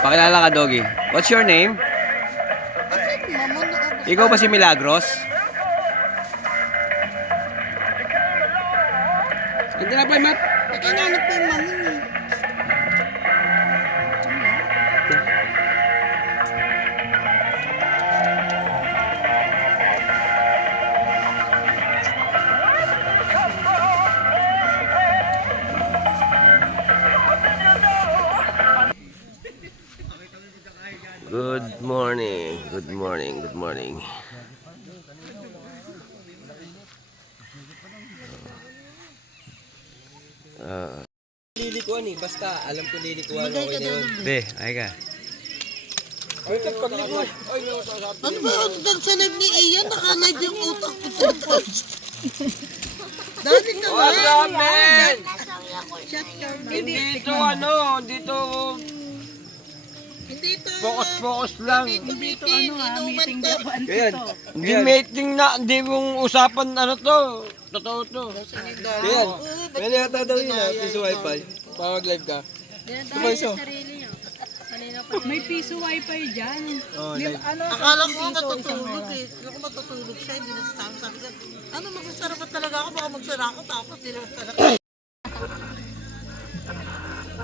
Pakilala ka, Doggy. What's your name? Ikaw ba si Milagros? Hindi na ba yung map? Nakinanap po yung mamon eh. Good morning. Good morning. Good morning. Lilikuan eh, basta alam ko lilikuan. Bigay ka doon. Be, ay ka. Ano ba ako dyan sa live ni Ian? Naka-live yung utak ko sa punch. Dati ka ba? Ramen! Shut your mouth. Dito dito Hindi to. focus lang. Dito meeting. Inuman to. Ayan. Hindi meeting na, hindi mong usapan to. Totoo to. Ayan. Pwede yata daw yun piso wifi. Pawag live ka. Tumayso. May piso wifi dyan. Akala ko matutulog eh. Ako matutulog siya. Hindi nasasabi sa akin. Ano magsasara pa talaga ako? Baka magsara ako tapos tinawag ka na.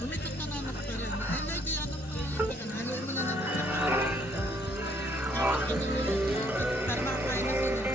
Bumitok ka na nakapera. Ay, lady, ano mo? Ano mo na para makakain na sila.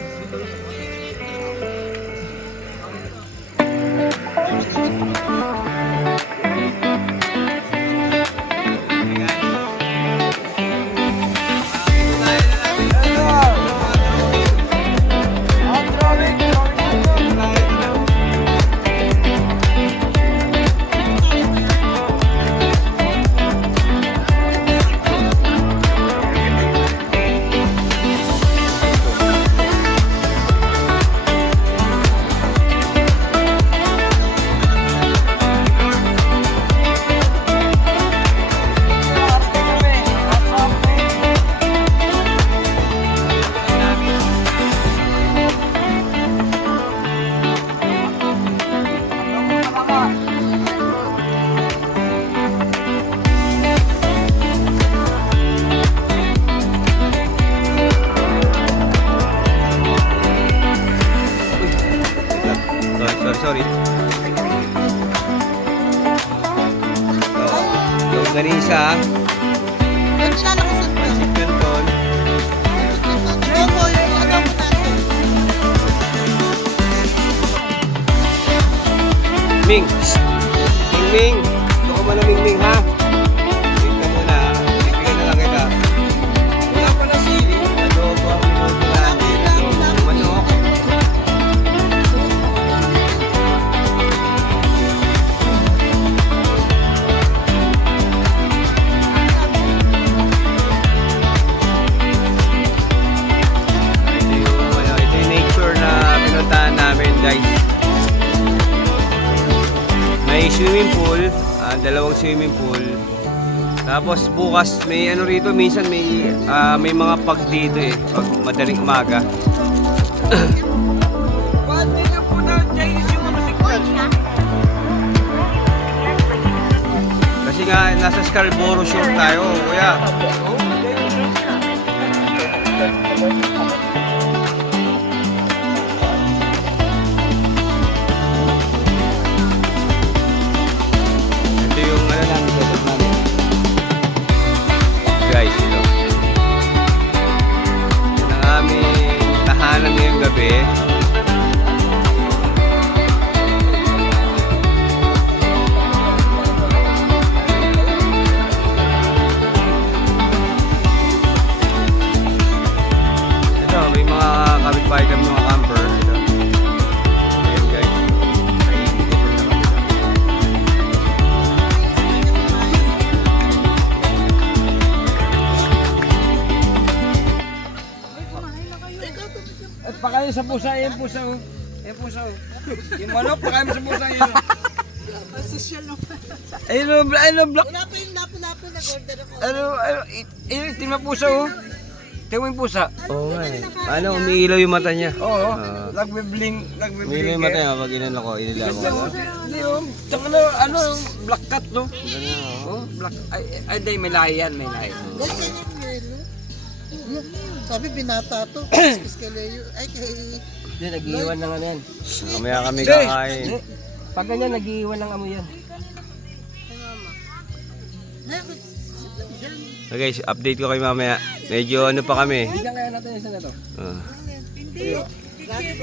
Sorry. Yung ganisa, Yan nilalakisan ko. si Canton. Ito po yung ano mo natin. Ming! Ming Ming! Ito ko man na Ming Ming, ha? Wait ka muna. Bibigyan na lang kita. Wala pala sili. Adobo ang minuto natin. Adobo manok. Ito yung nature na pinuntahan namin, guys. May swimming pool, dalawang swimming pool. Tapos bukas may ano rito, minsan may mga pag dito eh, pag madaling umaga. Pwede na po na Chinese yung music na. Kasi nga nasa Scarborough Shore tayo, kuya. Ito yung ano namin, setup namin. Guys, ito. Yan ang aming tahanan ngayong gabi. Ito, may mga kapitbahay kami, mga camper. Ito. Ayan guys. Naiinit ko sa kapila. At pakain sa pusa, yung pusa. Yung pusa. Yung manok, pakain mo sa pusa yun. Social lang. Ayun, black. Wala pa yung lapo-lapo nag-order ako. Ayun, itim na pusa oh. Tingnan mo yung pusa. Oo nga eh. Ano, umiilaw yung mata niya. Oo. Ah. Nagbe-bling. Umiilaw yung mata niya pag inano ko, inilaw ko. Hindi yung, tsaka ano, black cat, no? Oh, black, ay, di, may lahi yan, may lahi. Ganyan yung yelo. Sabi binata to. Kiss kay Leo. Ay kay... Hindi, nag-iwan ng ano yan. Mamaya kami kakain. Pag ganyan, nag-iwan ng amoy yan. So guys, update ko kayo mamaya. Medyo ano pa kami. Bigyan kaya natin yung isa na to. Ah.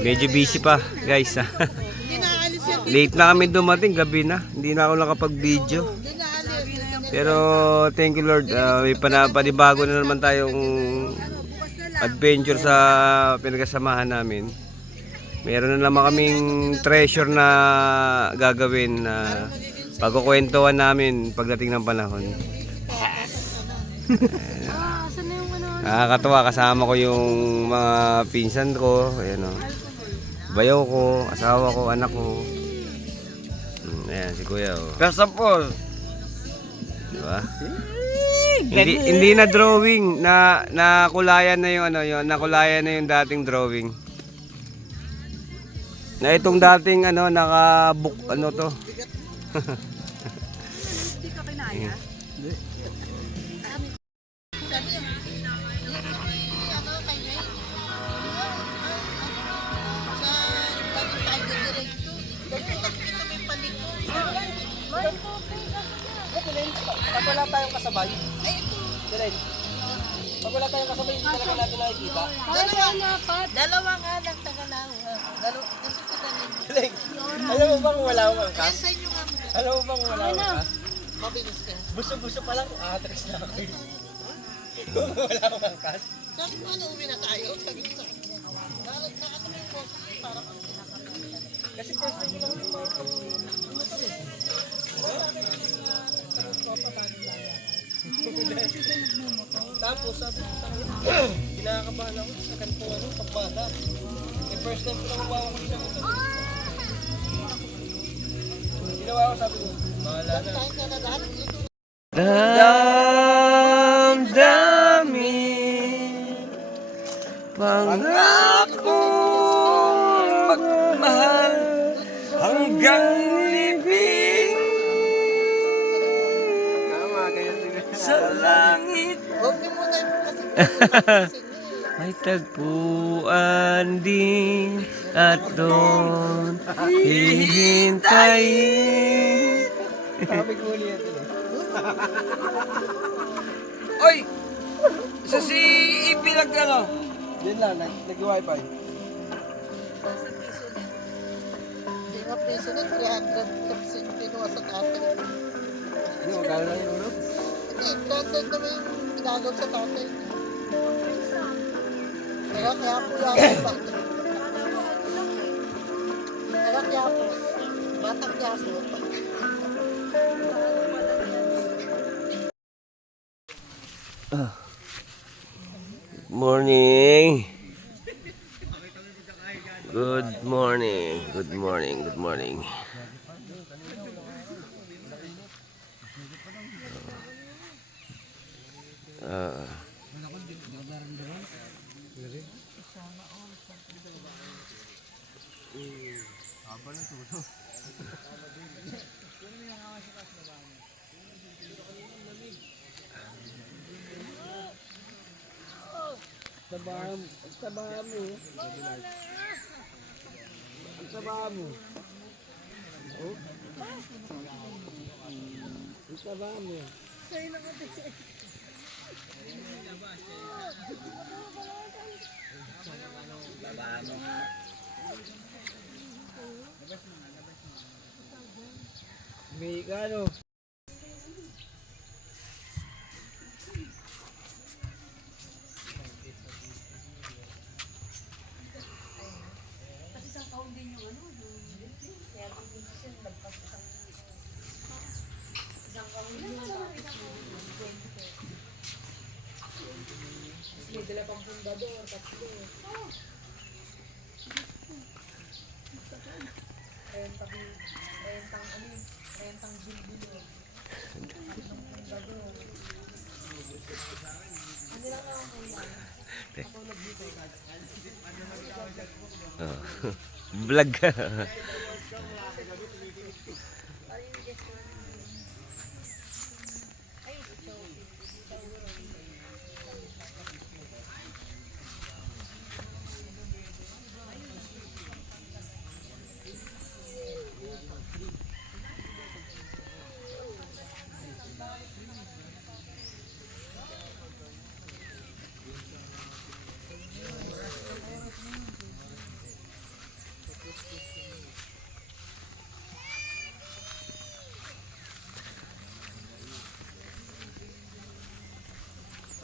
Medyo busy pa, guys. Hindi naalis yan. Late na kami dumating, gabi na. Hindi na ako nakapag-video. Hindi naalis. Pero thank you Lord, may panibago na naman tayong adventure sa pinagkasamahan namin. Meron na naman kaming treasure na gagawin na pagkukwentuhan namin pagdating ng panahon. Nakakatuwa, kasama ko yung mga pinsan ko, ayan o. Bayaw ko, asawa ko, anak ko. Ayan, si Kuya o. First of all, Diba? Hindi na drawing, nakulayan na yung ano, yung nakulayan na yung dating drawing. Na itong dating ano, naka-book ano to. Hindi ka kinaya? pag wala tayong kasabay, Dilen, pag wala tayong kasabay, hindi talaga natin nakikita. Dalawang anak taga lang. Kasi ko ganun. Dilen, alam mo bang wala akong angkas? Sa inyo nga mo. Alam mo bang wala akong angkas? Mabilis ka. Buso-buso pa lang, atras na ako. Kung wala akong angkas. Sabi ko ano, uwi na tayo. Sabi ko sa kanya. Nakatama yung boses ko para kang kinakakita. Kasi first time ko lang yung mga motor eh. Tapos sabi ko kinakabahan ako sa ganito ano, pagbata. Eh first time ko lang umawa ko dito motor. Ginawa ko sabi ko, bahala na. Tayo ka na lahat. Damdamin pangako magmahal hanggang libing sa langit Huwag niyo muna kasi ay tagpuan din at doon hihintayin. Sabi ko ulit ito. Oy! Isa si Ipinag ano? Yan lang, nag-wifi. Hindi nga piso na 300 kasi kinuha sa tatay. Hindi, magkano lang yung ulo? Hindi, 300 naman yung ginagaw sa tatay. Kaya po yan. Kaya po. Batang kaya po. Morning. Good morning. Good morning. Good morning. May ano? Oh. Vlog ka.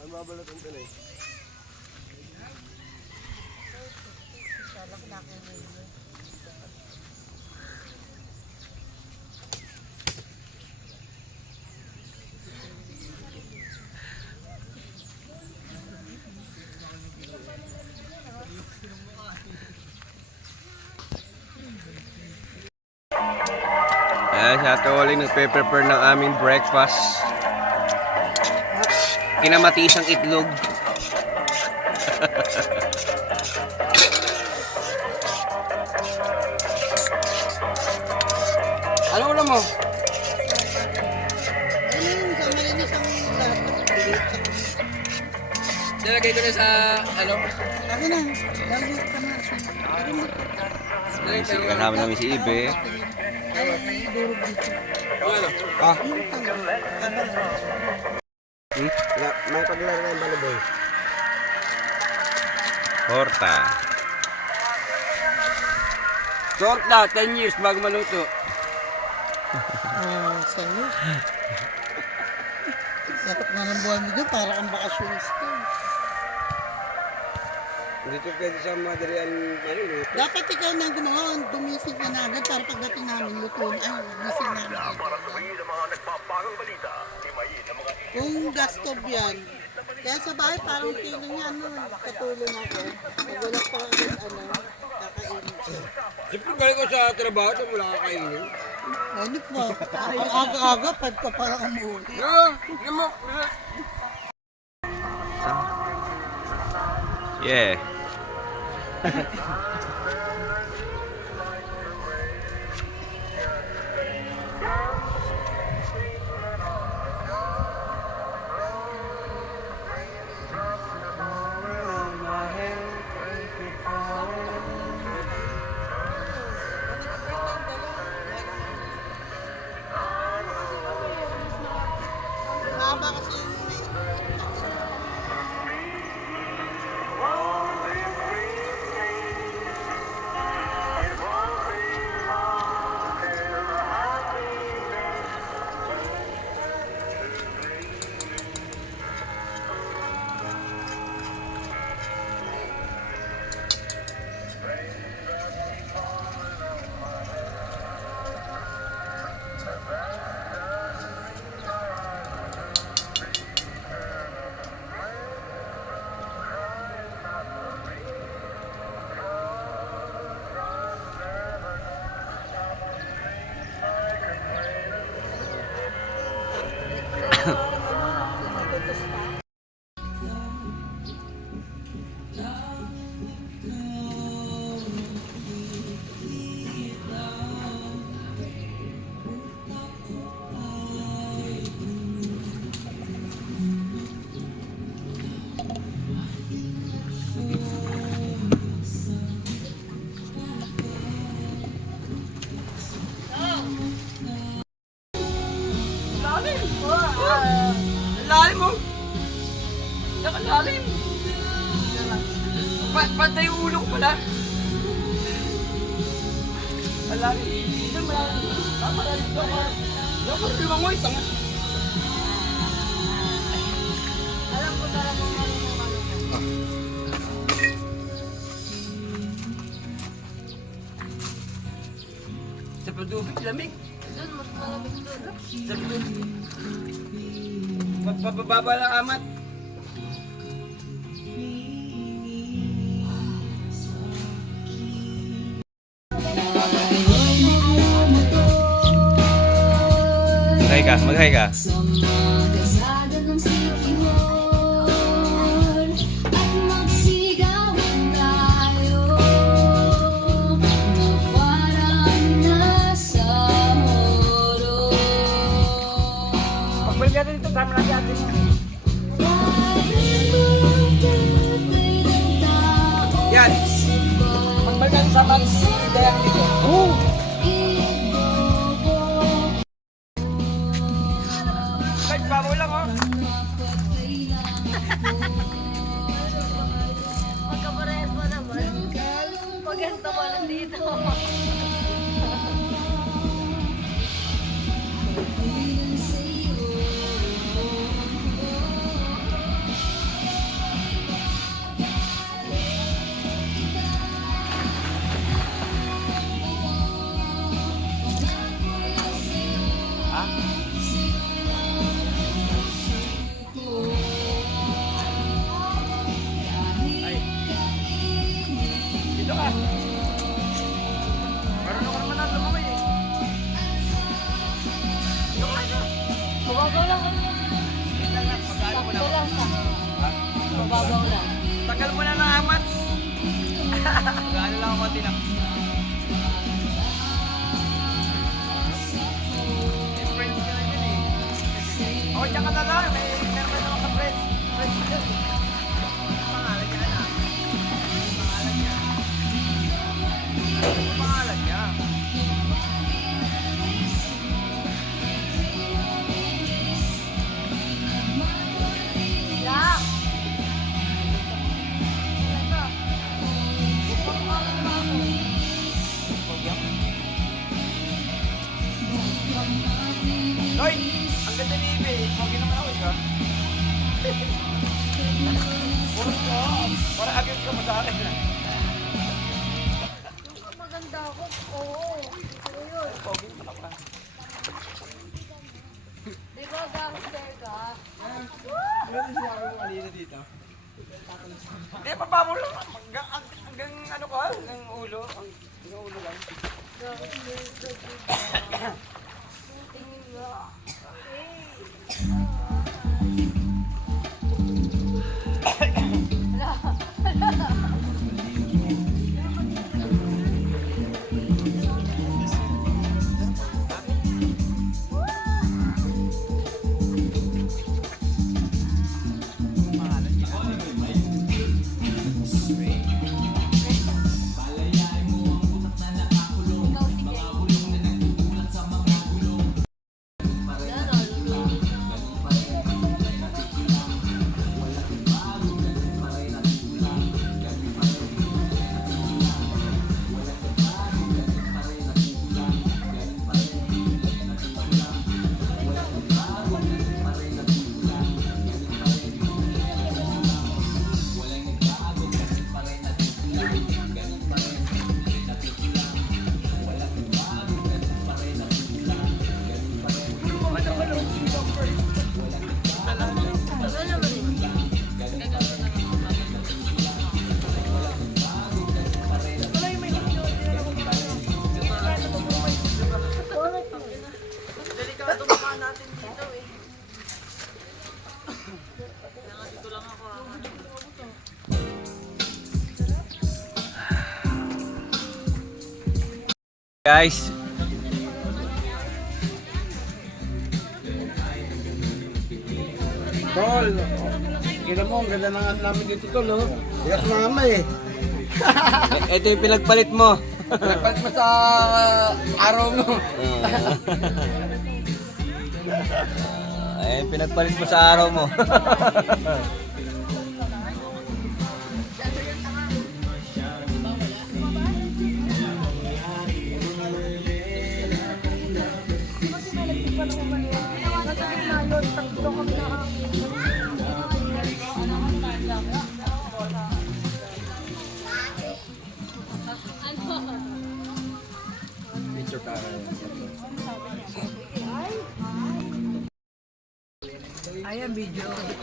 Ang babalot ang tuloy. Ayan, si Ate Oling nagpe-prepare ng aming breakfast. Kinamatis ang itlog. Ano ulam mo? Ano yung sa malinis ang lahat? Nilagay ko na sa, ano? Ako na. Lagi ka na. Kasama namin si Ibe. Ay, durog dito. Ano? Ah, May paglaro na yung volleyball. Horta. short na, 10 years bago maluto. Sa'yo. Sarap nga ng buhay mo dyan, para kang bakasyonista. Dito pwede sa madarian, ano, luto. Dapat ikaw na gumawa, dumising ka na agad para pagdating namin, luto na, ay, gising namin. Kung gastob yan, kaya sa bahay parang feeling niya, ano, katulong ako. Pag wala pa agad, ano, kakainin ko. Siyempre galing ko sa trabaho, ito wala kakainin. Ano pa? Ang aga-aga, pad ka parang umuwi. Yeah. Mahaba kasi yung Lalim mo! Nakalalim! Pantay yung ulo ko pala! Malalim! Ito malalim! Malalim ito ka! Yung ka lumangoy! Tanga! alam ko na lang kung ano yung ano. Sa padubig, lamig! Doon, mas malamig doon. Sa padubig! Bababa lang amat! Mag-hi ka, mag-hi ka. Sa mga kalsada ng City Hall at magsigaw kasama si Dayang dito. Oh! Kahit babaw lang oh. Magkaparehas mo naman. Maganda mo lang dito. Dito ka. Marunong ka naman ang lumamay eh. Mababaw lang. Sakto lang sa. Mababaw lang. Tagal mo na ng amat. Gano'n lang ako konti lang. May friends ka na yun eh. O, diyan ka na lang. Meron naman ka friends. Friends ka dyan. Pangalan niya na. Pangalan niya. Ano pangalan niya? Lang. Lloyd! Ang ganda ni Ibe. Pogi naman ako, di ba? Puro ka. Para against ka mo sa akin. Maganda ako. Oo. Ano yun? Pogi naman ako. Di ba gangster ka? Hindi, mababo lang. Hanggang ano ka? Hanggang ulo. Hanggang ulo lang. Tingin mo. Guys, Tol, kita mo, ang ganda ng ano namin dito, Tol, oh. Yes, mama eh. ito yung pinagpalit mo. Nagpalit mo sa araw mo. Ay, pinagpalit mo sa araw mo.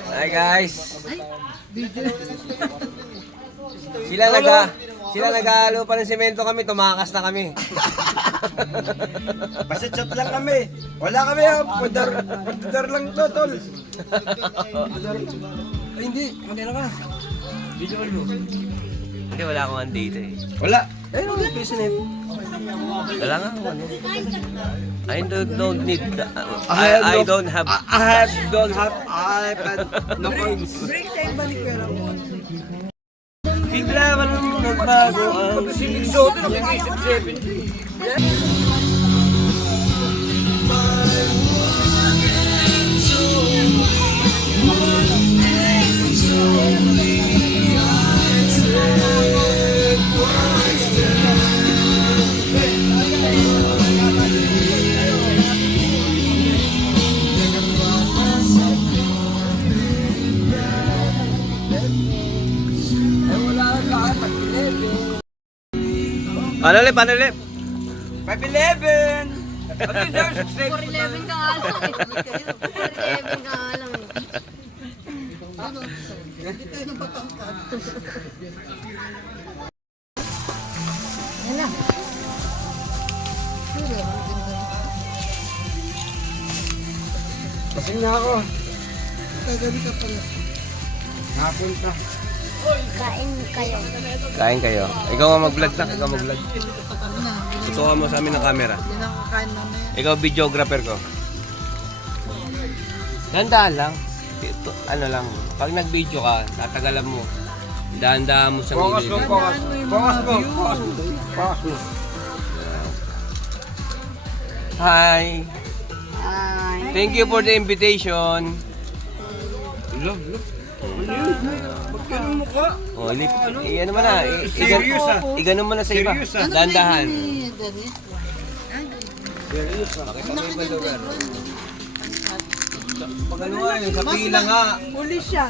Hi guys. Sila nag-aalo pa ng semento, kami tumakas na kami. Basta chat lang kami. Wala kami, pudar lang to, Tol. Ay, hindi. Magkano ka? Video call mo. Hindi, wala akong andito eh. Wala. Eh, ano yung piso na yun? Wala nga ako ano. I don't need, I don't have. I don't have iPad. No coins. Break time ba ni Kuya Ramon? Bigla man nagbago ang Soto na mag-isip 70. Ano lip? Ano lip? 511! Ano yun daw? 411 ka nga lang eh. 411 ka nga lang eh. Yan na. Kasing na ako. Kagabi ka pala. Napunta. Kain kayo. Kain kayo. Ikaw ang mag-vlog na. Ikaw mag-vlog. Tutukan mo sa amin ng camera. Yan ang kakain namin. Ikaw videographer ko. Dahan-dahan lang. Ito, ano lang. Pag nag-video ka, tatagalan mo. Dahan-dahan mo sa Focus mo, ngilid. focus. Focus mo, focus mo. Focus mo. Hi! Ay. Thank you for the invitation. Look, look. Ano yun? Ba't ganun mo ka? Oh, ano mo na. Serious, ah. Igano mo na sa iba. Serious, ah. Dahan-dahan. Ganit. Serious ah. Pakita mo ibang lugar. Pag ano nga yun, sa pila nga. Huli siya.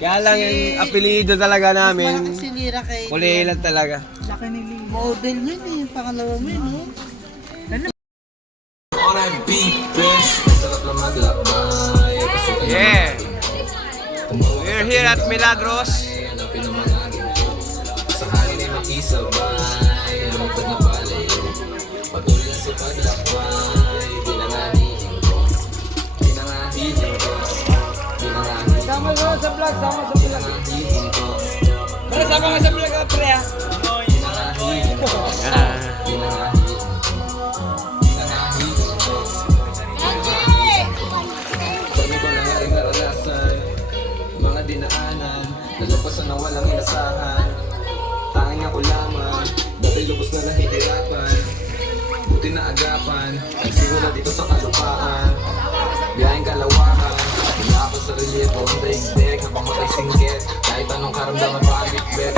Kaya lang yung apelido talaga namin. Sinira kay... Kulay lang talaga. Laki ni Lee. Model yun eh. Yung pangalawa mo yun, no? Yeah! We're here at Milagros. Sa hangin ay makisabay, lumipad na palayo. Patuloy na sa paglakbay, di na nga hihinto. Di na nga hihinto. Di na nga hihinto. Sama sa vlog, sama sa Di vlog. na nga hihinto. Pero sama ka sa vlog, pre ah. Di na nga hihinto. Di na nga hihinto. Di na nga hihinto. Dami ko na nga rin naranasan, mga dinaanan, nalampasan na walang inasahan. Tanging ako lamang, dati lubos na nahihirapan. Buti na agapan, nagsimula dito sa kalupaan. Biyaheng kalawakan, hila ako sa relievo ang daigdig habang matay singgit. Kahit anong karamdaman, pag-bit